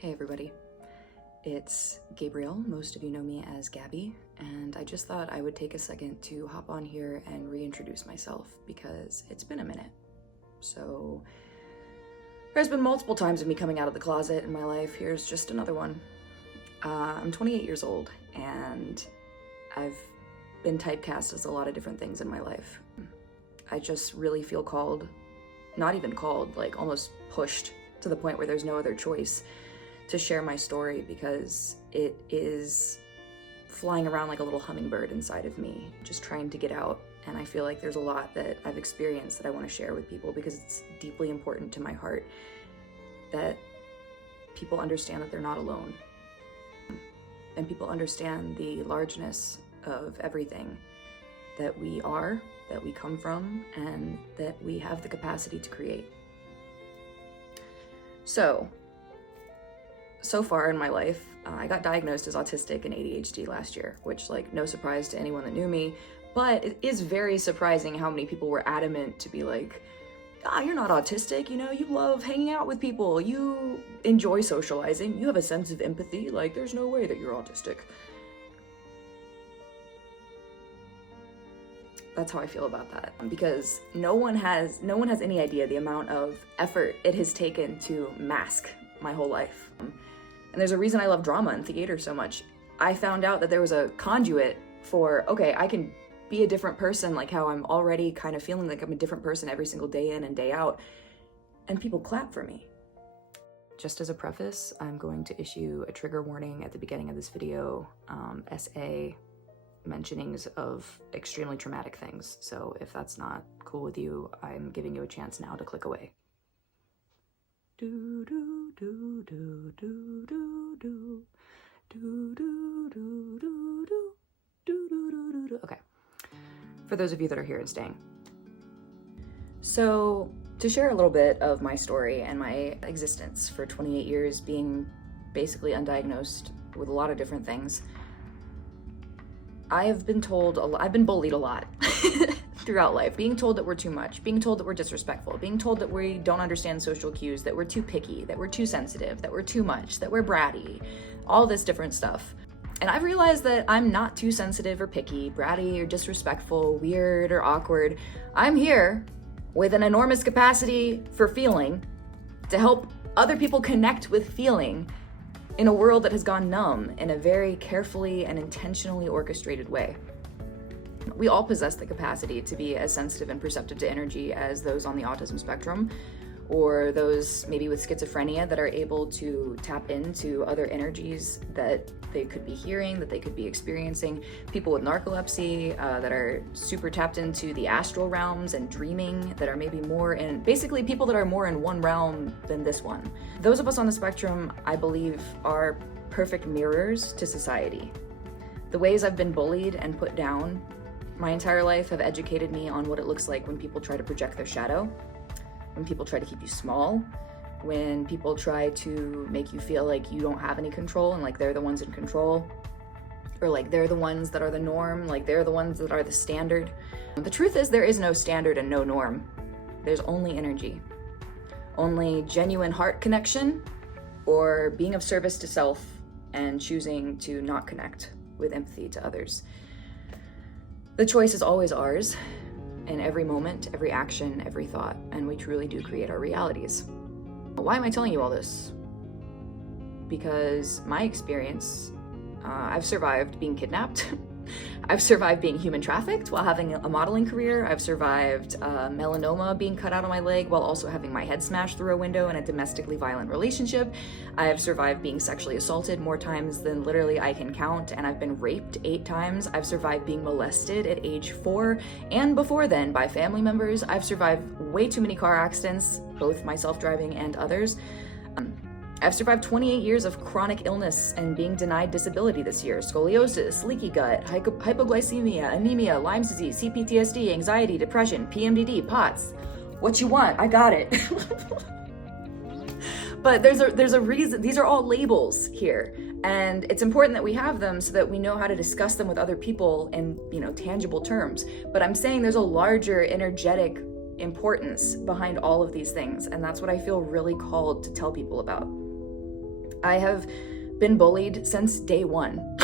Hey everybody, it's Gabrielle. Most of you know me as Gabby, and I just thought I would take a second to hop on here and reintroduce myself because it's been a minute. So there's been multiple times of me coming out of the closet in my life. Here's just another one. I'm 28 years old and I've been typecast as a lot of different things in my life. I just really feel called, not even called, like almost pushed to the point where there's no other choice to share my story because it is flying around like a little hummingbird inside of me, just trying to get out. And I feel like there's a lot that I've experienced that I want to share with people because it's deeply important to my heart that people understand that they're not alone. And people understand the largeness of everything that we are, that we come from, and that we have the capacity to create. So far in my life, I got diagnosed as autistic and ADHD last year, which, like, no surprise to anyone that knew me, but it is very surprising how many people were adamant to be like, you're not autistic, you know, you love hanging out with people, you enjoy socializing, you have a sense of empathy, like, there's no way that you're autistic. That's how I feel about that, because no one has any idea the amount of effort it has taken to mask my whole life. And there's a reason I love drama and theater so much. I found out that there was a conduit for, okay, I can be a different person, like how I'm already kind of feeling like I'm a different person every single day in and day out, and people clap for me. Just as a preface, I'm going to issue a trigger warning at the beginning of this video, SA mentionings of extremely traumatic things. So if that's not cool with you, I'm giving you a chance now to click away. Do do do do do do do do do do do do do do do. Okay. For those of you that are here and staying. So to share a little bit of my story and my existence for 28 years being basically undiagnosed with a lot of different things, I've been bullied a lot throughout life, being told that we're too much, being told that we're disrespectful, being told that we don't understand social cues, that we're too picky, that we're too sensitive, that we're too much, that we're bratty, all this different stuff. And I've realized that I'm not too sensitive or picky, bratty or disrespectful, weird or awkward. I'm here with an enormous capacity for feeling to help other people connect with feeling in a world that has gone numb in a very carefully and intentionally orchestrated way. We all possess the capacity to be as sensitive and perceptive to energy as those on the autism spectrum, or those maybe with schizophrenia that are able to tap into other energies that they could be hearing, that they could be experiencing. People with narcolepsy that are super tapped into the astral realms and dreaming, that are maybe more in, basically people that are more in one realm than this one. Those of us on the spectrum, I believe, are perfect mirrors to society. The ways I've been bullied and put down my entire life have educated me on what it looks like when people try to project their shadow, when people try to keep you small, when people try to make you feel like you don't have any control and like they're the ones in control, or like they're the ones that are the norm, like they're the ones that are the standard. The truth is there is no standard and no norm. There's only energy, only genuine heart connection, or being of service to self and choosing to not connect with empathy to others. The choice is always ours. In every moment, every action, every thought, and we truly do create our realities. Why am I telling you all this? Because my experience, I've survived being kidnapped. I've survived being human trafficked while having a modeling career. I've survived melanoma being cut out of my leg while also having my head smashed through a window in a domestically violent relationship. I have survived being sexually assaulted more times than literally I can count, and I've been raped 8 times. I've survived being molested at age 4 and before then by family members. I've survived way too many car accidents, both myself driving and others. I've survived 28 years of chronic illness and being denied disability this year. Scoliosis, leaky gut, hypoglycemia, anemia, Lyme's disease, CPTSD, anxiety, depression, PMDD, POTS. What you want, I got it. But there's a reason. These are all labels here. And it's important that we have them so that we know how to discuss them with other people in, tangible terms. But I'm saying there's a larger energetic importance behind all of these things. And that's what I feel really called to tell people about. I have been bullied since day one.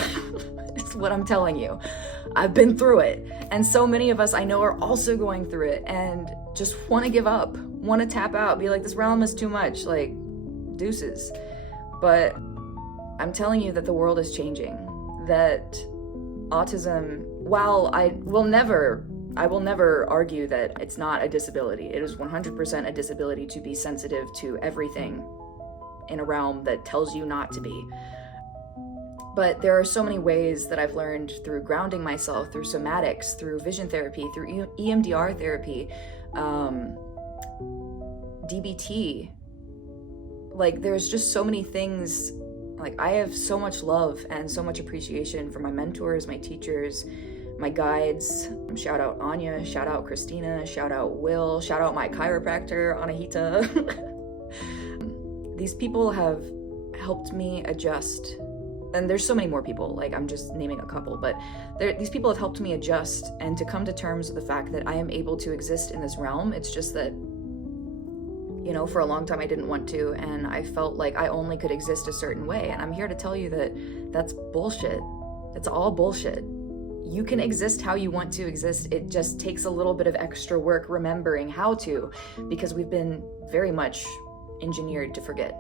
It's what I'm telling you. I've been through it. And so many of us I know are also going through it and just want to give up, want to tap out, be like, this realm is too much, like, deuces. But I'm telling you that the world is changing, that autism, while I will never argue that it's not a disability. It is 100% a disability to be sensitive to everything in a realm that tells you not to be. But there are so many ways that I've learned through grounding myself, through somatics, through vision therapy, through EMDR therapy, DBT. Like, there's just so many things. Like, I have so much love and so much appreciation for my mentors, my teachers, my guides. Shout out Anya, shout out Christina, shout out Will, shout out my chiropractor, Anahita. These people have helped me adjust. And there's so many more people, like, I'm just naming a couple, but these people have helped me adjust and to come to terms with the fact that I am able to exist in this realm. It's just that, you know, for a long time I didn't want to, and I felt like I only could exist a certain way. And I'm here to tell you that that's bullshit. It's all bullshit. You can exist how you want to exist. It just takes a little bit of extra work remembering how to, because we've been very much engineered to forget.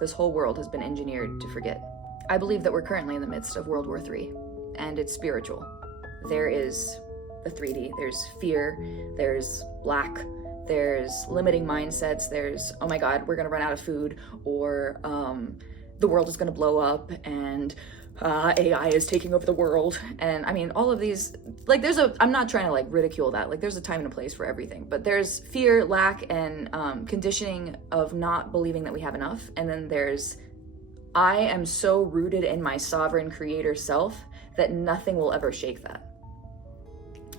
This whole world has been engineered to forget. I believe that we're currently in the midst of World War III, and it's spiritual. There is the 3D, there's fear, there's lack, there's limiting mindsets, there's, oh my God, we're gonna run out of food, or the world is gonna blow up, and AI is taking over the world. And I mean, all of these, like, I'm not trying to like ridicule that, like, there's a time and a place for everything, but there's fear, lack, and conditioning of not believing that we have enough. And then there's, I am so rooted in my sovereign creator self that nothing will ever shake that.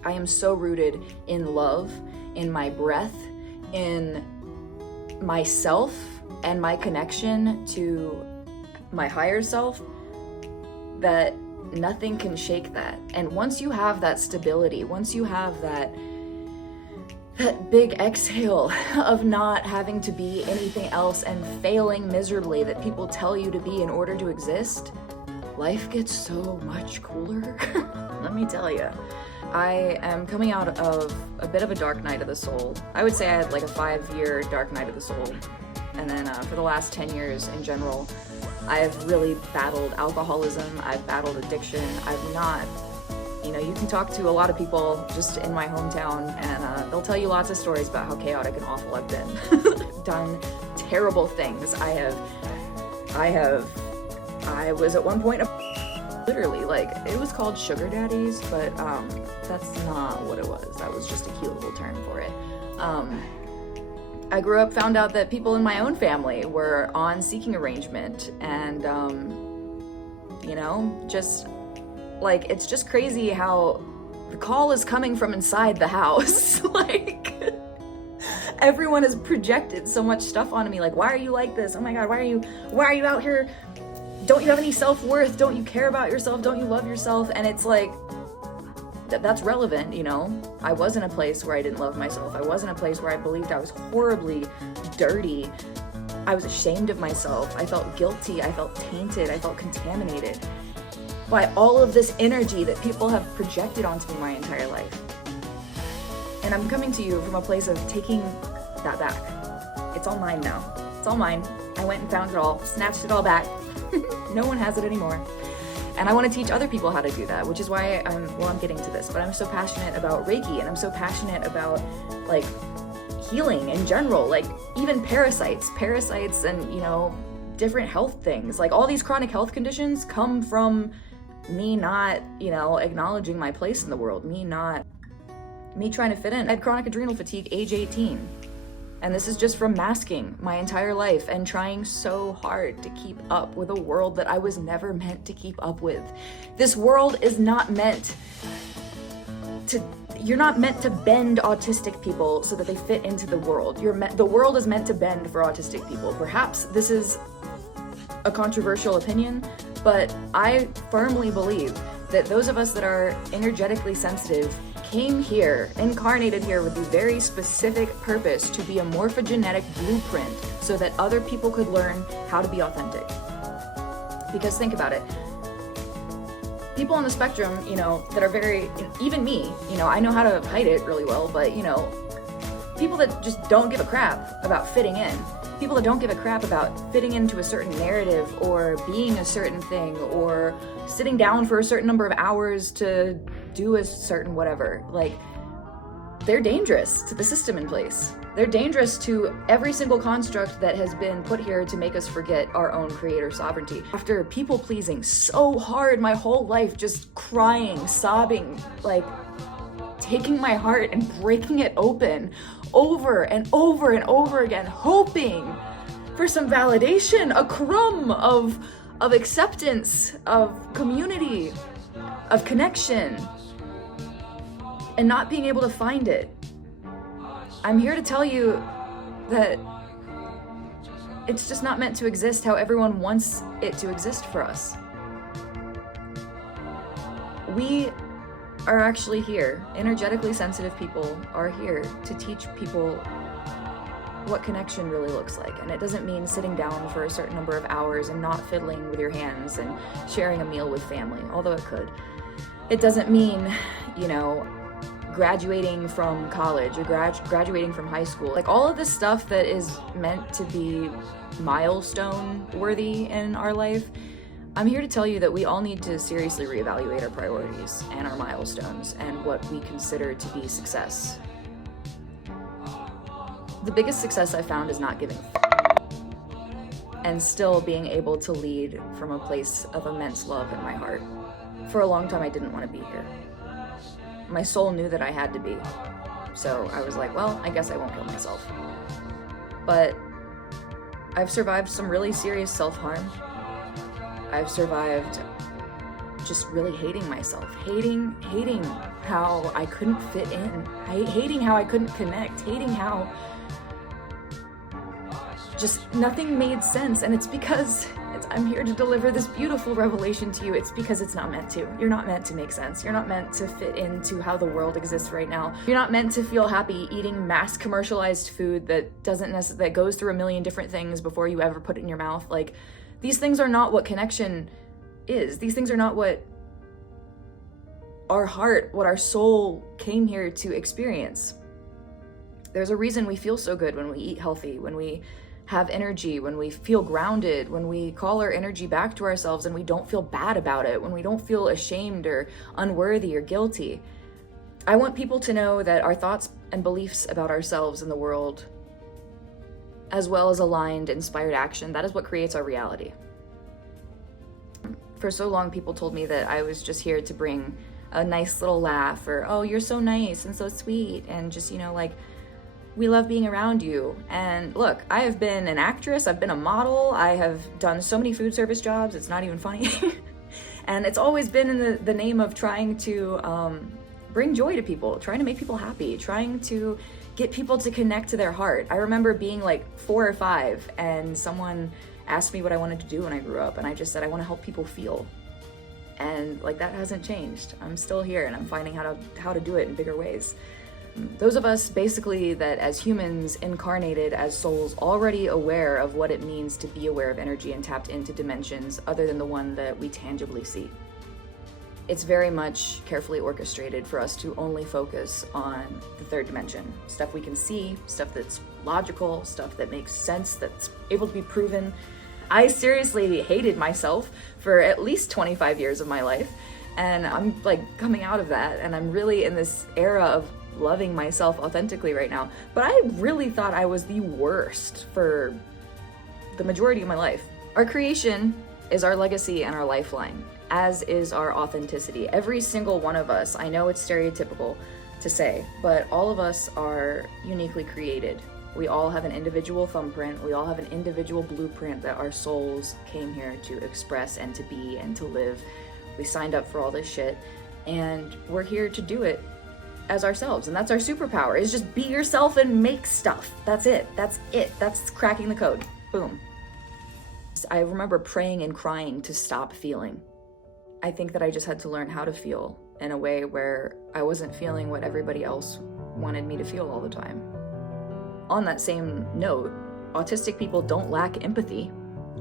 I am so rooted in love, in my breath, in myself and my connection to my higher self, that nothing can shake that. And once you have that stability, once you have that big exhale of not having to be anything else and failing miserably that people tell you to be in order to exist, life gets so much cooler. Let me tell you. I am coming out of a bit of a dark night of the soul. I would say I had like a 5-year dark night of the soul. And then for the last 10 years in general, I've really battled alcoholism, I've battled addiction, I've not, you know, you can talk to a lot of people just in my hometown and they'll tell you lots of stories about how chaotic and awful I've been. Done terrible things. I was at one point literally, like, it was called sugar daddies, but that's not what it was. That was just a cute little term for it. I grew up, found out that people in my own family were on seeking arrangement, and you know, just like, it's just crazy how the call is coming from inside the house. Like, everyone has projected so much stuff onto me, like, why are you like this? Oh my God, why are you out here? Don't you have any self-worth? Don't you care about yourself? Don't you love yourself? And it's like, that's relevant, you know? I was in a place where I didn't love myself. I was in a place where I believed I was horribly dirty. I was ashamed of myself. I felt guilty. I felt tainted. I felt contaminated by all of this energy that people have projected onto me my entire life. And I'm coming to you from a place of taking that back. It's all mine now. It's all mine. I went and found it all, snatched it all back. No one has it anymore. And I want to teach other people how to do that, which is why I'm getting to this, but I'm so passionate about Reiki, and I'm so passionate about, like, healing in general, like, even parasites and, you know, different health things. Like, all these chronic health conditions come from me not, you know, acknowledging my place in the world, me trying to fit in. I had chronic adrenal fatigue age 18. And this is just from masking my entire life and trying so hard to keep up with a world that I was never meant to keep up with. This world is not meant to, you're not meant to bend autistic people so that they fit into the world. The world is meant to bend for autistic people. Perhaps this is a controversial opinion, but I firmly believe that those of us that are energetically sensitive came here, incarnated here with the very specific purpose to be a morphogenetic blueprint so that other people could learn how to be authentic. Because think about it. People on the spectrum, that are very, even me, I know how to hide it really well, but, people that just don't give a crap about fitting in, people that don't give a crap about fitting into a certain narrative or being a certain thing or sitting down for a certain number of hours to do a certain whatever, like, they're dangerous to the system in place. They're dangerous to every single construct that has been put here to make us forget our own creator sovereignty. After people pleasing so hard my whole life, just crying, sobbing, like taking my heart and breaking it open over and over and over again, hoping for some validation, a crumb of acceptance, of community, of connection, and not being able to find it. I'm here to tell you that it's just not meant to exist how everyone wants it to exist for us. We are actually here. Energetically sensitive people are here to teach people what connection really looks like. And it doesn't mean sitting down for a certain number of hours and not fiddling with your hands and sharing a meal with family, although it could. It doesn't mean, graduating from college or graduating from high school. Like, all of this stuff that is meant to be milestone worthy in our life, I'm here to tell you that we all need to seriously reevaluate our priorities and our milestones and what we consider to be success. The biggest success I found is not giving and still being able to lead from a place of immense love in my heart. For a long time, I didn't want to be here. My soul knew that I had to be. So I was like, well, I guess I won't kill myself. But I've survived some really serious self-harm. I've survived just really hating myself, hating how I couldn't fit in, hating how I couldn't connect, hating how just nothing made sense. And it's because I'm here to deliver this beautiful revelation to you. It's because it's not meant to. You're not meant to make sense. You're not meant to fit into how the world exists right now. You're not meant to feel happy eating mass commercialized food that that goes through a million different things before you ever put it in your mouth. Like, these things are not what connection is. These things are not what our heart, what our soul came here to experience. There's a reason we feel so good when we eat healthy, when we have energy, when we feel grounded, when we call our energy back to ourselves and we don't feel bad about it, when we don't feel ashamed or unworthy or guilty. I want people to know that our thoughts and beliefs about ourselves and the world, as well as aligned, inspired action, that is what creates our reality. For so long, people told me that I was just here to bring a nice little laugh, or, oh, you're so nice and so sweet, and just, we love being around you. And look, I have been an actress, I've been a model, I have done so many food service jobs, it's not even funny. And it's always been in the name of trying to bring joy to people, trying to make people happy, trying to get people to connect to their heart. I remember being like 4 or 5 and someone asked me what I wanted to do when I grew up, and I just said, I want to help people feel. And like, that hasn't changed. I'm still here and I'm finding how to do it in bigger ways. Those of us basically that as humans incarnated as souls already aware of what it means to be aware of energy and tapped into dimensions other than the one that we tangibly see. It's very much carefully orchestrated for us to only focus on the third dimension. Stuff we can see, stuff that's logical, stuff that makes sense, that's able to be proven. I seriously hated myself for at least 25 years of my life, and I'm like coming out of that, and I'm really in this era of loving myself authentically right now. But I really thought I was the worst for the majority of my life. Our creation is our legacy and our lifeline, as is our authenticity. Every single one of us, I know it's stereotypical to say, but all of us are uniquely created. We all have an individual thumbprint. We all have an individual blueprint that our souls came here to express and to be and to live. We signed up for all this shit, and we're here to do it as ourselves, and that's our superpower, is just be yourself and make stuff. That's it. That's cracking the code. Boom. I remember praying and crying to stop feeling. I think that I just had to learn how to feel in a way where I wasn't feeling what everybody else wanted me to feel all the time. On that same note, autistic people don't lack empathy.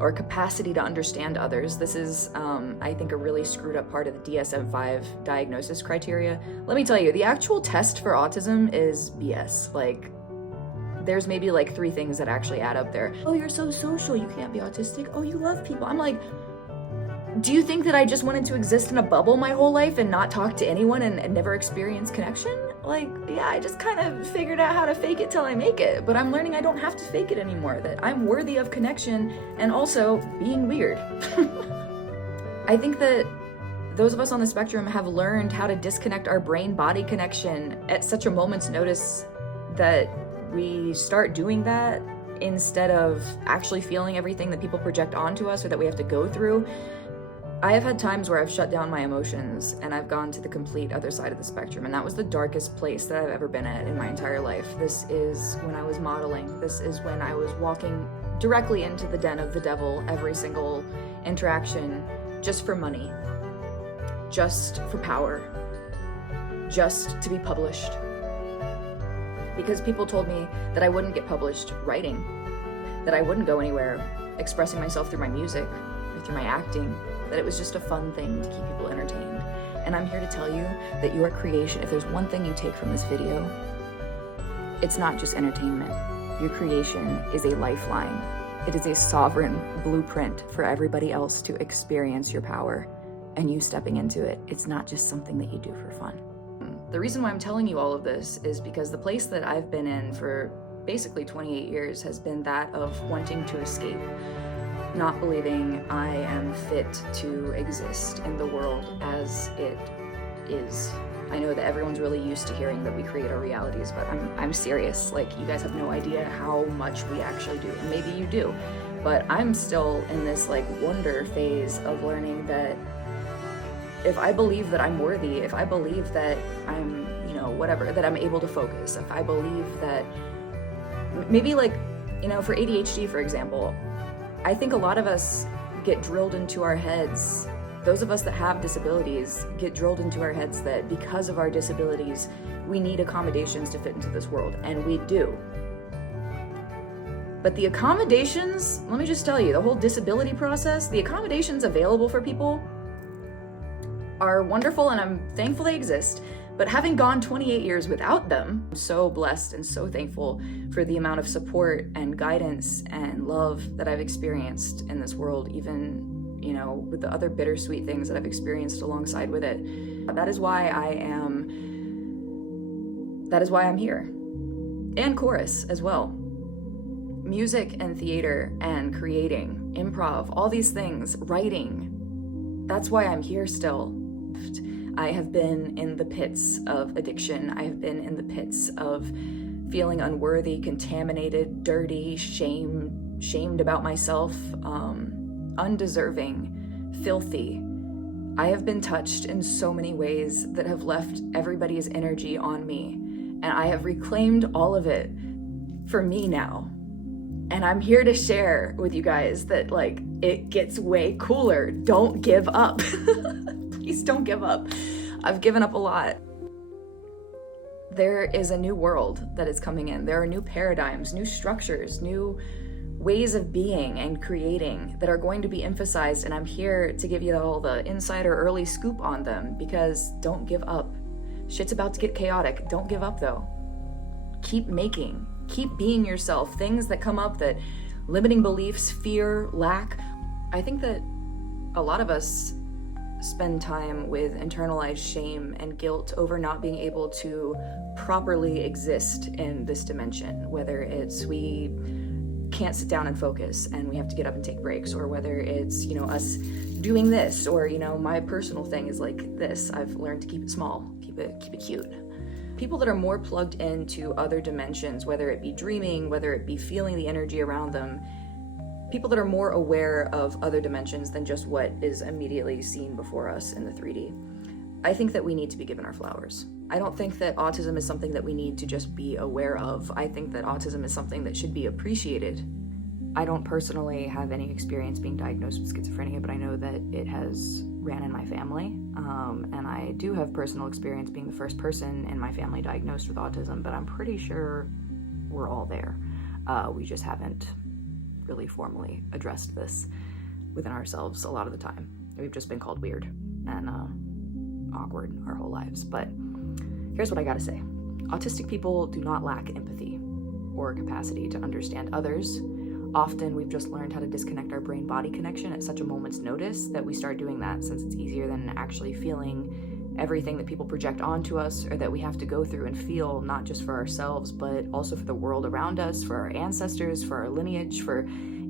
or capacity to understand others. This is, I think, a really screwed up part of the DSM-5 diagnosis criteria. Let me tell you, the actual test for autism is BS. Like, there's maybe like 3 things that actually add up there. Oh, you're so social, you can't be autistic. Oh, you love people. I'm like, do you think that I just wanted to exist in a bubble my whole life and not talk to anyone and never experience connection? Like, yeah, I just kind of figured out how to fake it till I make it, but I'm learning I don't have to fake it anymore, that I'm worthy of connection and also being weird. I think that those of us on the spectrum have learned how to disconnect our brain-body connection at such a moment's notice that we start doing that instead of actually feeling everything that people project onto us or that we have to go through. I have had times where I've shut down my emotions and I've gone to the complete other side of the spectrum, and that was the darkest place that I've ever been at in my entire life. This is when I was modeling. This is when I was walking directly into the den of the devil every single interaction, just for money, just for power, just to be published. Because people told me that I wouldn't get published writing, that I wouldn't go anywhere expressing myself through my music or through my acting, that it was just a fun thing to keep people entertained. And I'm here to tell you that your creation, if there's one thing you take from this video, it's not just entertainment. Your creation is a lifeline. It is a sovereign blueprint for everybody else to experience your power, and you stepping into it. It's not just something that you do for fun. The reason why I'm telling you all of this is because the place that I've been in for basically 28 years has been that of wanting to escape, not believing I am fit to exist in the world as it is. I know that everyone's really used to hearing that we create our realities, but I'm serious. Like, you guys have no idea how much we actually do, and maybe you do, but I'm still in this like wonder phase of learning that if I believe that I'm worthy, if I believe that I'm, you know, whatever, that I'm able to focus, if I believe that maybe, like, you know, for ADHD, for example, I think a lot of us get drilled into our heads, those of us that have disabilities get drilled into our heads that because of our disabilities, we need accommodations to fit into this world, and we do. But the accommodations, let me just tell you, the whole disability process, the accommodations available for people are wonderful, and I'm thankful they exist. But having gone 28 years without them, I'm so blessed and so thankful for the amount of support and guidance and love that I've experienced in this world, even, you know, with the other bittersweet things that I've experienced alongside with it. That is why I'm here. And chorus as well. Music and theater and creating, improv, all these things, writing. That's why I'm here still. I have been in the pits of addiction. I have been in the pits of feeling unworthy, contaminated, dirty, shamed about myself, undeserving, filthy. I have been touched in so many ways that have left everybody's energy on me, and I have reclaimed all of it for me now. And I'm here to share with you guys that, like, it gets way cooler. Don't give up. Please don't give up. I've given up a lot. There is a new world that is coming in. There are new paradigms, new structures, new ways of being and creating that are going to be emphasized, and I'm here to give you all the insider early scoop on them, because don't give up. Shit's about to get chaotic. Don't give up, though. Keep making. Keep being yourself. Things that come up, that limiting beliefs, fear, lack. I think that a lot of us spend time with internalized shame and guilt over not being able to properly exist in this dimension, whether it's we can't sit down and focus and we have to get up and take breaks, or whether it's, you know, us doing this, or, you know, my personal thing is like this. I've learned to keep it small, keep it cute. People that are more plugged into other dimensions, whether it be dreaming, whether it be feeling the energy around them, people that are more aware of other dimensions than just what is immediately seen before us in the 3D. I think that we need to be given our flowers. I don't think that autism is something that we need to just be aware of. I think that autism is something that should be appreciated. I don't personally have any experience being diagnosed with schizophrenia, but I know that it has ran in my family. And I do have personal experience being the first person in my family diagnosed with autism, but I'm pretty sure we're all there. We just haven't really formally addressed this within ourselves a lot of the time. We've just been called weird and awkward our whole lives. But here's what I gotta say. Autistic people do not lack empathy or capacity to understand others. Often we've just learned how to disconnect our brain-body connection at such a moment's notice that we start doing that since it's easier than actually feeling everything that people project onto us or that we have to go through and feel, not just for ourselves, but also for the world around us, for our ancestors, for our lineage, for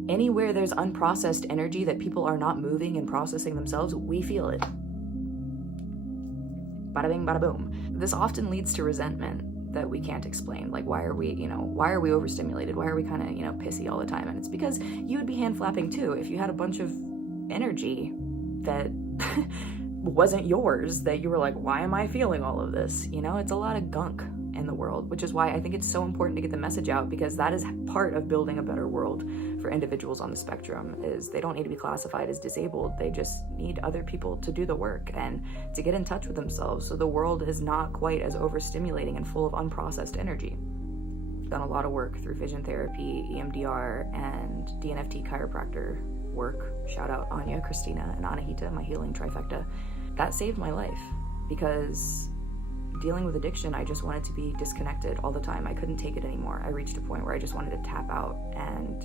anywhere there's unprocessed energy that people are not moving and processing themselves, we feel it. Bada bing, bada boom. This often leads to resentment that we can't explain. Like, why are we overstimulated? Why are we kind of, pissy all the time? And it's because you would be hand flapping too if you had a bunch of energy that wasn't yours, that you were like, why am I feeling all of this? It's a lot of gunk in the world, which is why I think it's so important to get the message out, because that is part of building a better world for individuals on the spectrum. Is they don't need to be classified as disabled, they just need other people to do the work and to get in touch with themselves, so the world is not quite as overstimulating and full of unprocessed energy. I've done a lot of work through vision therapy, EMDR, and DNFT chiropractor work. Shout out Anya, Christina, and Anahita, my healing trifecta. That saved my life, because dealing with addiction, I just wanted to be disconnected all the time. I couldn't take it anymore. I reached a point where I just wanted to tap out, and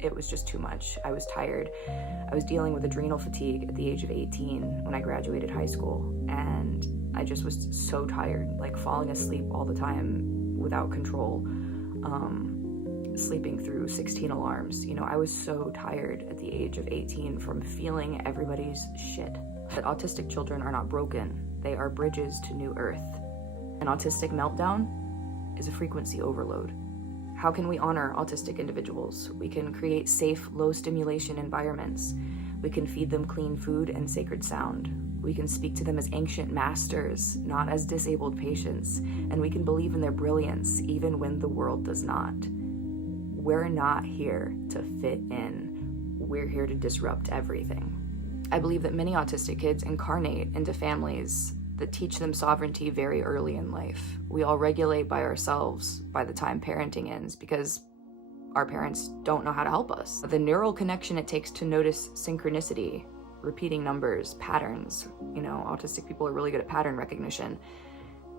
it was just too much. I was tired. I was dealing with adrenal fatigue at the age of 18 when I graduated high school, and I just was so tired, like falling asleep all the time without control, sleeping through 16 alarms. I was so tired at the age of 18 from feeling everybody's shit. That autistic children are not broken. They are bridges to new earth. An autistic meltdown is a frequency overload. How can we honor autistic individuals? We can create safe, low stimulation environments. We can feed them clean food and sacred sound. We can speak to them as ancient masters, not as disabled patients. And we can believe in their brilliance, even when the world does not. We're not here to fit in. We're here to disrupt everything. I believe that many autistic kids incarnate into families that teach them sovereignty very early in life. We all regulate by ourselves by the time parenting ends because our parents don't know how to help us. The neural connection it takes to notice synchronicity, repeating numbers, patterns. Autistic people are really good at pattern recognition.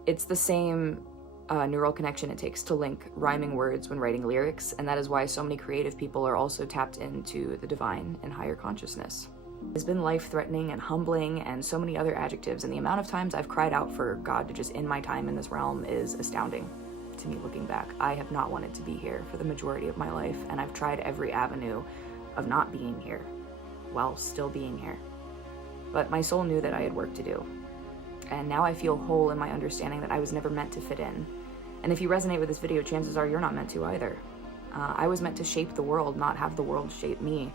It's the same neural connection it takes to link rhyming words when writing lyrics, and that is why so many creative people are also tapped into the divine and higher consciousness. It's been life-threatening and humbling and so many other adjectives, and the amount of times I've cried out for God to just end my time in this realm is astounding to me looking back. I have not wanted to be here for the majority of my life, and I've tried every avenue of not being here while still being here. But my soul knew that I had work to do, and now I feel whole in my understanding that I was never meant to fit in. And if you resonate with this video, chances are you're not meant to either. I was meant to shape the world, not have the world shape me.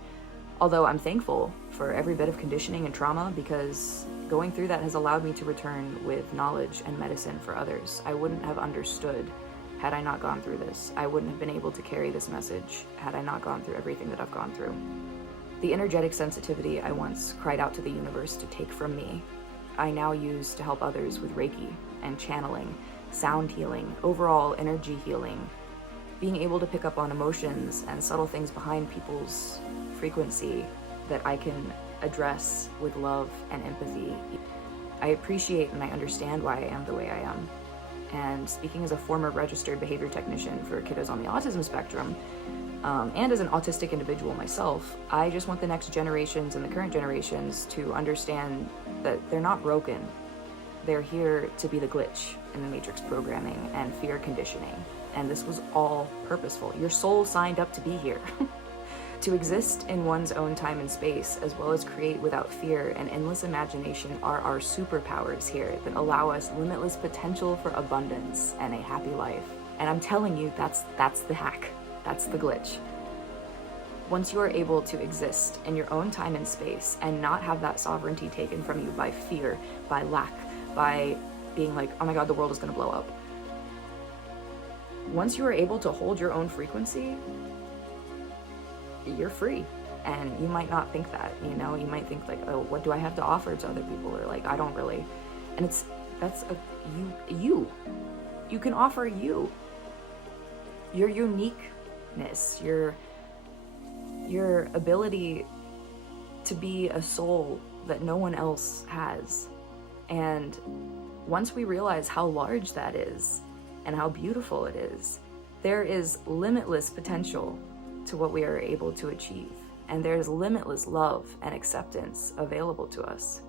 Although I'm thankful for every bit of conditioning and trauma, because going through that has allowed me to return with knowledge and medicine for others. I wouldn't have understood had I not gone through this. I wouldn't have been able to carry this message had I not gone through everything that I've gone through. The energetic sensitivity I once cried out to the universe to take from me, I now use to help others with Reiki and channeling, sound healing, overall energy healing, being able to pick up on emotions and subtle things behind people's frequency that I can address with love and empathy. I appreciate and I understand why I am the way I am. And speaking as a former registered behavior technician for kiddos on the autism spectrum, and as an autistic individual myself, I just want the next generations and the current generations to understand that they're not broken. They're here to be the glitch in the matrix programming and fear conditioning. And this was all purposeful. Your soul signed up to be here. To exist in one's own time and space, as well as create without fear and endless imagination, are our superpowers here that allow us limitless potential for abundance and a happy life. And I'm telling you, that's the hack. That's the glitch. Once you are able to exist in your own time and space and not have that sovereignty taken from you by fear, by lack, by being like, oh my God, the world is going to blow up. Once you are able to hold your own frequency, you're free. And you might not think that, you might think like, oh, what do I have to offer to other people? Or like, I don't really. And you can offer your uniqueness, your your ability to be a soul that no one else has. And once we realize how large that is and how beautiful it is, there is limitless potential to what we are able to achieve. And there is limitless love and acceptance available to us.